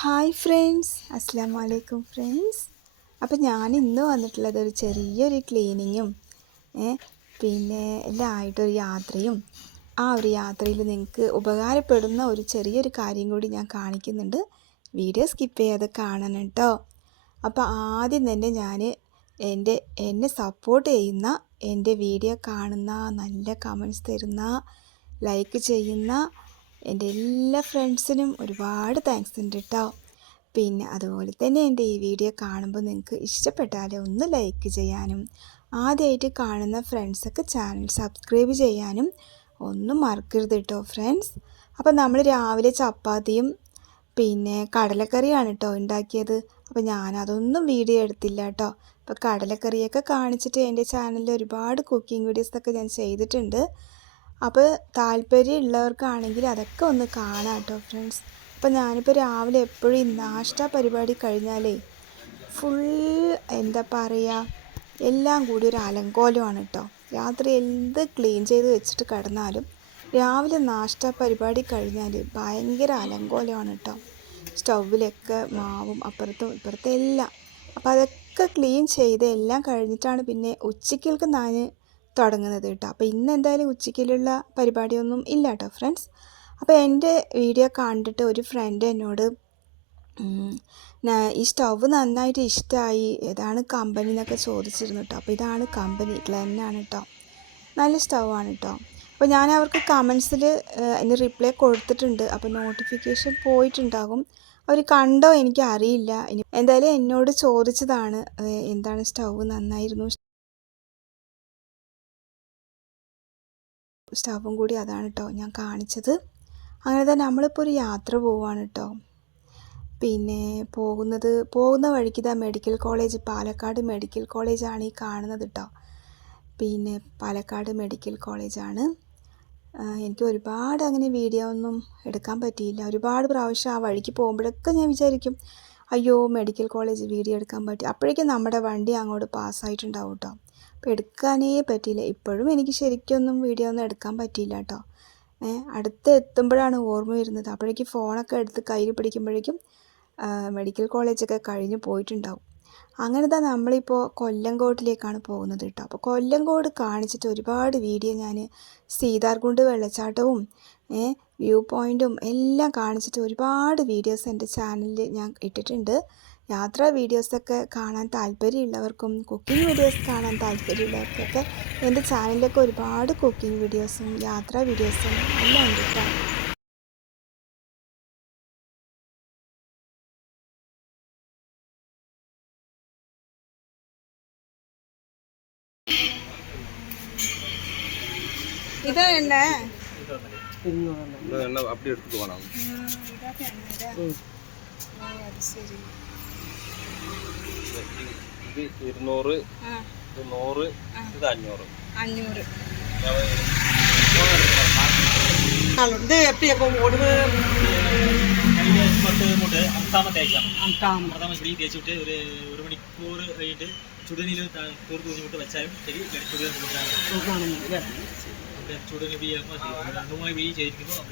അസ്സാം വലൈക്കും ഫ്രണ്ട്സ് അപ്പോൾ ഞാൻ ഇന്ന് വന്നിട്ടുള്ളത് ഒരു ചെറിയൊരു ക്ലീനിങ്ങും പിന്നെ എല്ലാം ആയിട്ടൊരു യാത്രയും ആ ഒരു യാത്രയിൽ നിങ്ങൾക്ക് ഉപകാരപ്പെടുന്ന ഒരു ചെറിയൊരു കാര്യം കൂടി ഞാൻ കാണിക്കുന്നുണ്ട്. വീഡിയോ സ്കിപ്പ് ചെയ്യാതെ കാണണം കേട്ടോ. അപ്പോൾ ആദ്യം തന്നെ ഞാൻ എന്റെ എന്നെ സപ്പോർട്ട് ചെയ്യുന്ന എന്റെ വീഡിയോ കാണുന്ന നല്ല കമൻസ് തരുന്ന ലൈക്ക് ചെയ്യുന്ന എന്റെ എല്ലാ ഫ്രണ്ട്സിനും ഒരുപാട് താങ്ക്സ് ഉണ്ട് കേട്ടോ പിന്നെ അതുപോലെ തന്നെ എന്റെ ഈ വീഡിയോ കാണുമ്പോൾ നിങ്ങൾക്ക് ഇഷ്ടപ്പെട്ടാൽ ഒന്ന് ലൈക്ക് ചെയ്യാനും ആദ്യമായിട്ട് കാണുന്ന ഫ്രണ്ട്സൊക്കെ ചാനൽ സബ്സ്ക്രൈബ് ചെയ്യാനും ഒന്നും മറക്കരുത് കേട്ടോ ഫ്രണ്ട്സ് അപ്പോൾ നമ്മൾ രാവിലെ ചപ്പാത്തിയും പിന്നെ കടലക്കറിയാണ് കേട്ടോ ഉണ്ടാക്കിയത്. അപ്പോൾ ഞാനതൊന്നും വീഡിയോ എടുത്തില്ല കേട്ടോ അപ്പോൾ കടലക്കറിയൊക്കെ കാണിച്ചിട്ട് എന്റെ ചാനലിൽ ഒരുപാട് കുക്കിംഗ് വീഡിയോസൊക്കെ ഞാൻ ചെയ്തിട്ടുണ്ട്. അപ്പോൾ താല്പര്യം ഉള്ളവർക്കാണെങ്കിൽ അതൊക്കെ ഒന്ന് കാണാം കേട്ടോ ഫ്രണ്ട്സ് അപ്പോൾ ഞാനിപ്പോൾ രാവിലെ എപ്പോഴും ഈ നാഷ്ട പരിപാടി കഴിഞ്ഞാലേ ഫുൾ എന്താ പറയുക എല്ലാം കൂടി ഒരു അലങ്കോലമാണ് കേട്ടോ രാത്രി എന്ത് ക്ലീൻ ചെയ്ത് വെച്ചിട്ട് കിടന്നാലും രാവിലെ നാഷ്ട പരിപാടി കഴിഞ്ഞാൽ ഭയങ്കര അലങ്കോലമാണ് കേട്ടോ സ്റ്റൗവിലൊക്കെ മാവും അപ്പുറത്തും ഇപ്പുറത്തും എല്ലാം. അപ്പോൾ അതൊക്കെ ക്ലീൻ ചെയ്ത് എല്ലാം കഴിഞ്ഞിട്ടാണ് പിന്നെ ഉച്ചയ്ക്കൽക്ക് ഞാൻ തുടങ്ങുന്നത് കേട്ടോ. അപ്പോൾ ഇന്ന് എന്തായാലും ഉച്ചയ്ക്കലുള്ള പരിപാടിയൊന്നും ഇല്ല കേട്ടോ ഫ്രണ്ട്സ്. അപ്പോൾ എന്റെ വീഡിയോ കണ്ടിട്ട് ഒരു ഫ്രണ്ട് എന്നോട് ഈ സ്റ്റവ് നന്നായിട്ട് ഇഷ്ടമായി ഏതാണ് കമ്പനി എന്നൊക്കെ ചോദിച്ചിരുന്നു കേട്ടോ അപ്പോൾ ഇതാണ് കമ്പനി ഗ്ലെന്നാണ് കേട്ടോ നല്ല സ്റ്റവ് കേട്ടോ അപ്പോൾ ഞാൻ അവർക്ക് കമൻസിൽ അതിന് റിപ്ലൈ കൊടുത്തിട്ടുണ്ട്. അപ്പോൾ നോട്ടിഫിക്കേഷൻ പോയിട്ടുണ്ടാകും. അവർ കണ്ടോ എനിക്ക് അറിയില്ല എന്തായാലും എന്നോട് ചോദിച്ചതാണ് എന്താണ് സ്റ്റവ് നന്നായിരുന്നു സ്റ്റവും കൂടി അതാണ് കേട്ടോ ഞാൻ കാണിച്ചത്. അങ്ങനെ തന്നെ നമ്മളിപ്പോൾ ഒരു യാത്ര പോവുകയാണ് കേട്ടോ പിന്നെ പോകുന്നത് പോകുന്ന വഴിക്ക് ഇതാ മെഡിക്കൽ കോളേജ് പാലക്കാട് മെഡിക്കൽ കോളേജാണ് ഈ കാണുന്നത് കേട്ടോ പിന്നെ പാലക്കാട് മെഡിക്കൽ കോളേജാണ് എനിക്ക് ഒരുപാട് അങ്ങനെ വീഡിയോ ഒന്നും എടുക്കാൻ പറ്റിയില്ല. ഒരുപാട് പ്രാവശ്യം ആ വഴിക്ക് പോകുമ്പോഴൊക്കെ ഞാൻ വിചാരിക്കും അയ്യോ മെഡിക്കൽ കോളേജ് വീഡിയോ എടുക്കാൻ പറ്റി. അപ്പോഴേക്കും നമ്മുടെ വണ്ടി അങ്ങോട്ട് പാസ്സായിട്ടുണ്ടാവും കേട്ടോ അപ്പോൾ എടുക്കാനേ പറ്റിയില്ല. ഇപ്പോഴും എനിക്ക് ശരിക്കൊന്നും വീഡിയോ ഒന്നും എടുക്കാൻ പറ്റിയില്ല കേട്ടോ അടുത്ത് എത്തുമ്പോഴാണ് ഓർമ്മ വരുന്നത്. അപ്പോഴേക്കും ഫോണൊക്കെ എടുത്ത് കയ്യിൽ പിടിക്കുമ്പോഴേക്കും മെഡിക്കൽ കോളേജൊക്കെ കഴിഞ്ഞ് പോയിട്ടുണ്ടാവും. അങ്ങനെ തന്നെ നമ്മളിപ്പോൾ കൊല്ലങ്കോട്ടിലേക്കാണ് പോകുന്നത് കേട്ടോ അപ്പോൾ കൊല്ലങ്കോട് കാണിച്ചിട്ട് ഒരുപാട് വീഡിയോ ഞാൻ സീതാർകുണ്ട് വെള്ളച്ചാട്ടവും വ്യൂ പോയിന്റും എല്ലാം കാണിച്ചിട്ട് ഒരുപാട് വീഡിയോസ് എന്റെ ചാനലിൽ ഞാൻ ഇട്ടിട്ടുണ്ട്. യാത്രാ വീഡിയോസൊക്കെ കാണാൻ താല്പര്യമുള്ളവർക്കും കുക്കിംഗ് വീഡിയോസ് കാണാൻ താല്പര്യമുള്ളവർക്കൊക്കെ എന്റെ ചാനലിലൊക്കെ ഒരുപാട് കുക്കിംഗ് വീഡിയോസും യാത്രാ വീഡിയോസും എല്ലാം ഉണ്ട് കേട്ടോ ഇതാ എണ്ണ இந்த எண்ணெய் அப்படி எடுத்துட்டு போனாங்க ഇത് ഇരുന്നൂറ് ഇത് നൂറ് ഇത് അഞ്ഞൂറ് അഞ്ഞൂറ് ഇത് എപ്പി അപ്പൊ ഒടിവ് പത്ത് മൂട്ട് അമത്താമ തേക്കാം അമത്താമ ഇവിടെ തേച്ച് വിട്ട് ഒരു ഒരു മണിക്കൂർ കഴിഞ്ഞിട്ട് ചുടുനീര് തൂർത്ത് കുഞ്ഞിട്ട് വെച്ചാലും ശരി ചുടുനീർ ചുടുനീർ നന്നായി വീ ചെയ്തിരിക്കുമ്പോൾ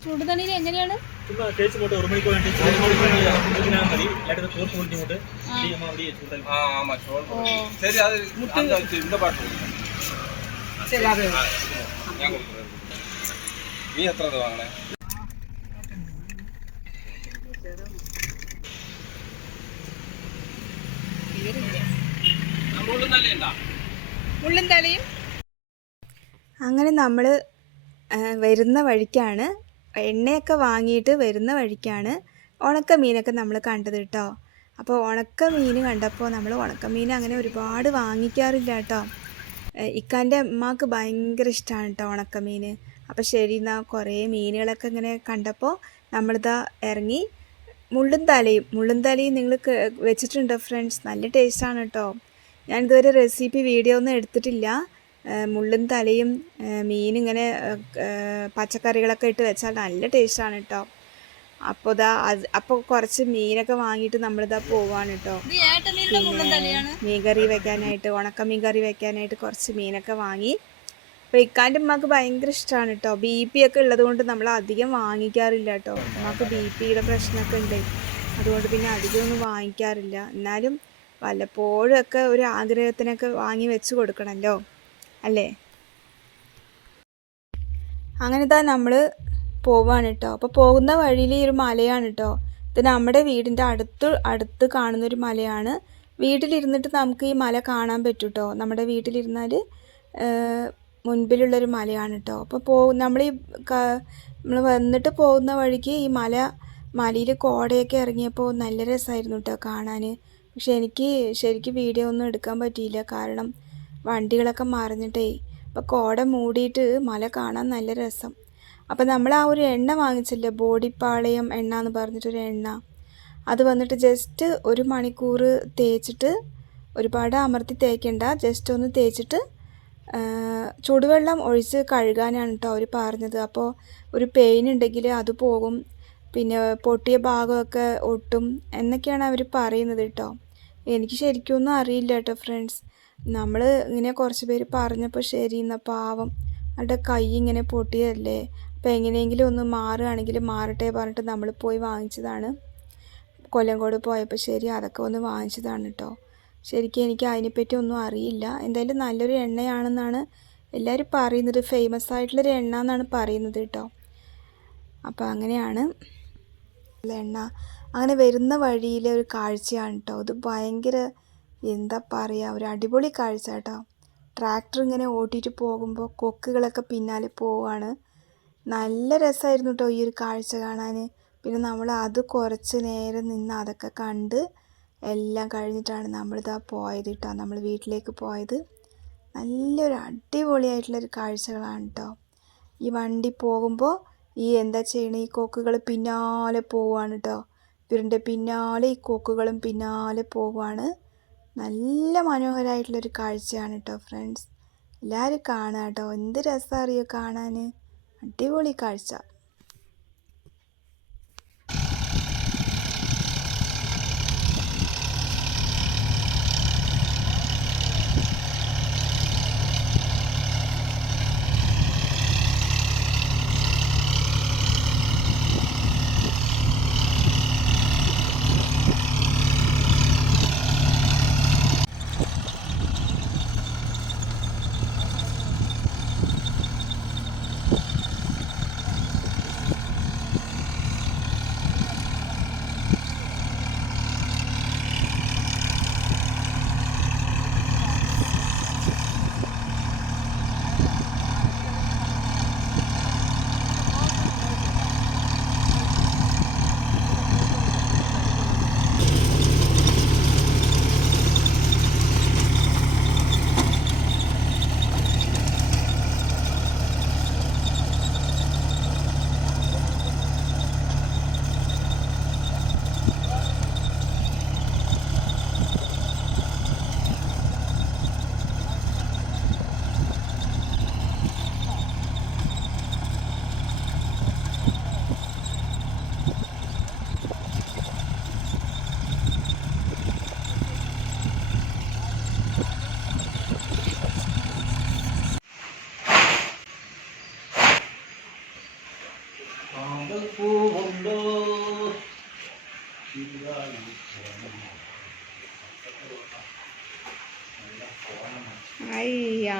ചൂടുതണ്ണിയിൽ എങ്ങനെയാണ് ചുമ്മാ തേച്ച് പോട്ട് ഉള്ളും തലയും അങ്ങനെ നമ്മൾ വരുന്ന വഴിക്കാണ്. എണ്ണയൊക്കെ വാങ്ങിയിട്ട് വരുന്ന വഴിക്കാണ് ഉണക്ക മീനൊക്കെ നമ്മൾ കണ്ടത് കേട്ടോ. അപ്പോൾ ഉണക്ക മീൻ കണ്ടപ്പോൾ നമ്മൾ ഉണക്ക മീൻ അങ്ങനെ ഒരുപാട് വാങ്ങിക്കാറില്ല കേട്ടോ. ഇക്കാന്റെ അമ്മയ്ക്ക് ഭയങ്കര ഇഷ്ടമാണ് കേട്ടോ ഉണക്ക മീൻ അപ്പോൾ ശരി എന്നാൽ കുറേ മീനുകളൊക്കെ ഇങ്ങനെ കണ്ടപ്പോൾ നമ്മളിതാ ഇറങ്ങി. മുള്ളും തലയും മുള്ളും തലയും നിങ്ങൾ വെച്ചിട്ടുണ്ടോ ഫ്രണ്ട്സ് നല്ല ടേസ്റ്റാണ് കേട്ടോ. ഞാൻ ഇതുവരെ റെസിപ്പി വീഡിയോ ഒന്നും എടുത്തിട്ടില്ല. മുള്ളും തലയും മീൻ ഇങ്ങനെ പച്ചക്കറികളൊക്കെ ഇട്ട് വെച്ചാൽ നല്ല ടേസ്റ്റാണ് കേട്ടോ അപ്പോൾ ഇതാ അത് അപ്പോൾ കുറച്ച് മീനൊക്കെ വാങ്ങിയിട്ട് നമ്മളിതാ പോവാണ് കേട്ടോ മീൻ കറി വെക്കാനായിട്ട് ഉണക്ക മീൻ കറി വെക്കാനായിട്ട് കുറച്ച് മീനൊക്കെ വാങ്ങി. അപ്പോൾ ഇക്കാന്റെ ഉമ്മക്ക് ഭയങ്കര ഇഷ്ടമാണ് കേട്ടോ ബി പി ഒക്കെ ഉള്ളത് കൊണ്ട് നമ്മൾ അധികം വാങ്ങിക്കാറില്ല കേട്ടോ ഉമ്മക്ക് ബി പിയുടെ പ്രശ്നമൊക്കെ ഉണ്ട്. അതുകൊണ്ട് പിന്നെ അധികം ഒന്നും വാങ്ങിക്കാറില്ല. എന്നാലും വല്ലപ്പോഴും ഒക്കെ ഒരു ആഗ്രഹത്തിനൊക്കെ വാങ്ങി വെച്ച് കൊടുക്കണമല്ലോ അല്ലേ? അങ്ങനെ താ നമ്മൾ പോവാണ് കേട്ടോ അപ്പോൾ പോകുന്ന വഴിയിൽ ഈ ഒരു മലയാണ് കേട്ടോ ഇത് നമ്മുടെ വീടിന്റെ അടുത്ത് അടുത്ത് കാണുന്ന ഒരു മലയാണ്. വീട്ടിലിരുന്നിട്ട് നമുക്ക് ഈ മല കാണാൻ പറ്റും കേട്ടോ നമ്മുടെ വീട്ടിലിരുന്നാൽ മുൻപിലുള്ളൊരു മലയാണ് കേട്ടോ അപ്പോൾ പോ നമ്മൾ ഈ നമ്മൾ വന്നിട്ട് പോകുന്ന വഴിക്ക് ഈ മല മലയിൽ കോടയൊക്കെ ഇറങ്ങിയപ്പോൾ നല്ല രസമായിരുന്നു കേട്ടോ കാണാൻ പക്ഷെ എനിക്ക് ശരിക്കും വീഡിയോ ഒന്നും എടുക്കാൻ പറ്റിയില്ല. കാരണം വണ്ടികളൊക്കെ മറിഞ്ഞിട്ടേ അപ്പോൾ കോട മൂടിയിട്ട് മല കാണാൻ നല്ല രസം. അപ്പോൾ നമ്മൾ ആ ഒരു എണ്ണ വാങ്ങിച്ചില്ലേ ബോഡിപ്പാളയം എണ്ണ എന്ന് പറഞ്ഞിട്ടൊരു എണ്ണ. അത് വന്നിട്ട് ജസ്റ്റ് ഒരു മണിക്കൂർ തേച്ചിട്ട് ഒരുപാട് അമർത്തി തേക്കണ്ട ജസ്റ്റ് ഒന്ന് തേച്ചിട്ട് ചൂടുവെള്ളം ഒഴിച്ച് കഴുകാനാണ് കേട്ടോ അവർ പറഞ്ഞത്. അപ്പോൾ ഒരു പെയിൻ ഉണ്ടെങ്കിൽ അത് പോകും. പിന്നെ പൊട്ടിയ ഭാഗമൊക്കെ ഒട്ടും എന്നൊക്കെയാണ് അവർ പറയുന്നത് കേട്ടോ. എനിക്ക് ശരിക്കും ഒന്നും അറിയില്ല കേട്ടോ ഫ്രണ്ട്സ്. നമ്മൾ ഇങ്ങനെ കുറച്ച് പേര് പറഞ്ഞപ്പോൾ ശരി എന്നാ പാവം. അവരുടെ കൈ ഇങ്ങനെ പൊട്ടിയതല്ലേ. അപ്പോൾ എങ്ങനെയെങ്കിലും ഒന്ന് മാറുകയാണെങ്കിൽ മാറട്ടെ പറഞ്ഞിട്ട് നമ്മൾ പോയി വാങ്ങിച്ചതാണ്. കൊല്ലങ്കോട് പോയപ്പോൾ ശരി അതൊക്കെ ഒന്ന് വാങ്ങിച്ചതാണ് കേട്ടോ. ശരിക്കും എനിക്ക് അതിനെപ്പറ്റി ഒന്നും അറിയില്ല. എന്തായാലും നല്ലൊരു എണ്ണയാണെന്നാണ് എല്ലാവരും പറയുന്നത്. ഫേമസ് ആയിട്ടുള്ളൊരു എണ്ണ എന്നാണ് പറയുന്നത് കേട്ടോ. അപ്പോൾ അങ്ങനെയാണ്. എണ്ണ. അങ്ങനെ വരുന്ന വഴിയിലെ ഒരു കാഴ്ചയാണ് കേട്ടോ അത് ഭയങ്കര എന്താ പറയുക ഒരു അടിപൊളി കാഴ്ച കേട്ടോ ട്രാക്ടർ ഇങ്ങനെ ഓട്ടിയിട്ട് പോകുമ്പോൾ കൊക്കുകളൊക്കെ പിന്നാലെ പോവാണ്. നല്ല രസമായിരുന്നു കേട്ടോ ഈ ഒരു കാഴ്ച കാണാൻ പിന്നെ നമ്മൾ അത് കുറച്ച് നേരം നിന്ന് അതൊക്കെ കണ്ട് എല്ലാം കഴിഞ്ഞിട്ടാണ് നമ്മളിതാ പോയത് കേട്ടോ നമ്മൾ വീട്ടിലേക്ക് പോയത്. നല്ലൊരു അടിപൊളിയായിട്ടുള്ളൊരു കാഴ്ചകളാണ് കേട്ടോ ഈ വണ്ടി പോകുമ്പോൾ ഈ എന്താ ചെയ്യണ? ഈ കോക്കുകൾ പിന്നാലെ പോവാണ് കേട്ടോ ഇവരുടെ പിന്നാലെ ഈ കോക്കുകളും പിന്നാലെ പോവാണ്. നല്ല മനോഹരമായിട്ടുള്ളൊരു കാഴ്ചയാണ് കേട്ടോ ഫ്രണ്ട്സ്. എല്ലാവരും കാണാം കേട്ടോ എന്ത് രസമാണ് അറിയോ കാണാൻ അടിപൊളി കാഴ്ച.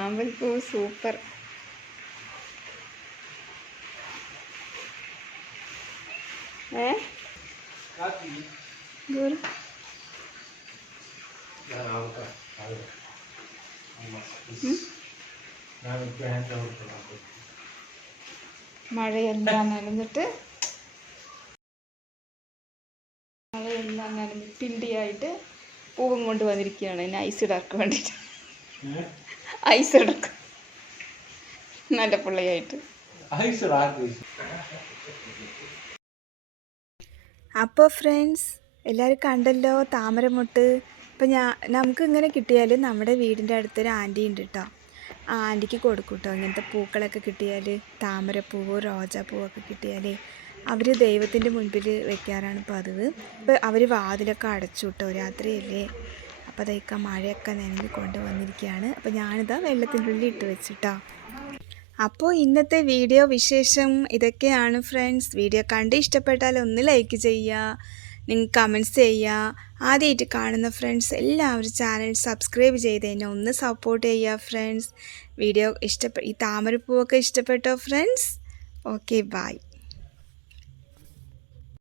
ഐ ആമ്പൽപ്പൂ സൂപ്പർ ഏ? ദൂരം മഴയെല്ലാം നനഞ്ഞിട്ട് മഴയെല്ലാം നനഞ്ഞ് പിണ്ടിയായിട്ട് പൂവും കൊണ്ട് വന്നിരിക്കുകയാണ്. ഐസ് ഇടാർക്ക് വേണ്ടിയിട്ട്. ഐസ് എടുക്കും. നല്ല പുള്ളിയായിട്ട്. അപ്പോൾ ഫ്രണ്ട്സ് എല്ലാവരും കണ്ടല്ലോ താമരമുട്ട്. ഇപ്പം ഞാൻ നമുക്ക് ഇങ്ങനെ കിട്ടിയാൽ നമ്മുടെ വീടിന്റെ അടുത്തൊരു ആന്റി ഉണ്ട് കേട്ടോ ആ ആന്റിക്ക് കൊടുക്കും കേട്ടോ ഇങ്ങനത്തെ പൂക്കളൊക്കെ കിട്ടിയാൽ താമരപ്പൂവ് റോജാപ്പൂവൊക്കെ കിട്ടിയാൽ അവർ ദൈവത്തിന്റെ മുൻപിൽ വെക്കാറാണ് പതിവ്. ഇപ്പോൾ അവർ വാതിലൊക്കെ അടച്ചു കേട്ടോ രാത്രിയല്ലേ. അപ്പോൾ അതൊക്കെ മഴയൊക്കെ നനഞ്ഞ് കൊണ്ടുവന്നിരിക്കുകയാണ് അപ്പോൾ ഞാനിതാ വെള്ളത്തിന്റെ ഉള്ളിൽ ഇട്ട് വെച്ചിട്ടോ. അപ്പോൾ ഇന്നത്തെ വീഡിയോ വിശേഷം ഇതൊക്കെയാണ് ഫ്രണ്ട്സ്. വീഡിയോ കണ്ട് ഇഷ്ടപ്പെട്ടാൽ ഒന്ന് ലൈക്ക് ചെയ്യുക നിങ്ങൾ കമന്റ്സ് ചെയ്യുക ആദ്യമായിട്ട് കാണുന്ന ഫ്രണ്ട്സ് എല്ലാവരും ചാനൽ സബ്സ്ക്രൈബ് ചെയ്ത് എന്നെ ഒന്ന് സപ്പോർട്ട് ചെയ്യുക ഫ്രണ്ട്സ്. വീഡിയോ ഇഷ്ടപ്പെ ഈ താമരപ്പൂവൊക്കെ ഇഷ്ടപ്പെട്ടോ ഫ്രണ്ട്സ്? Okay bye.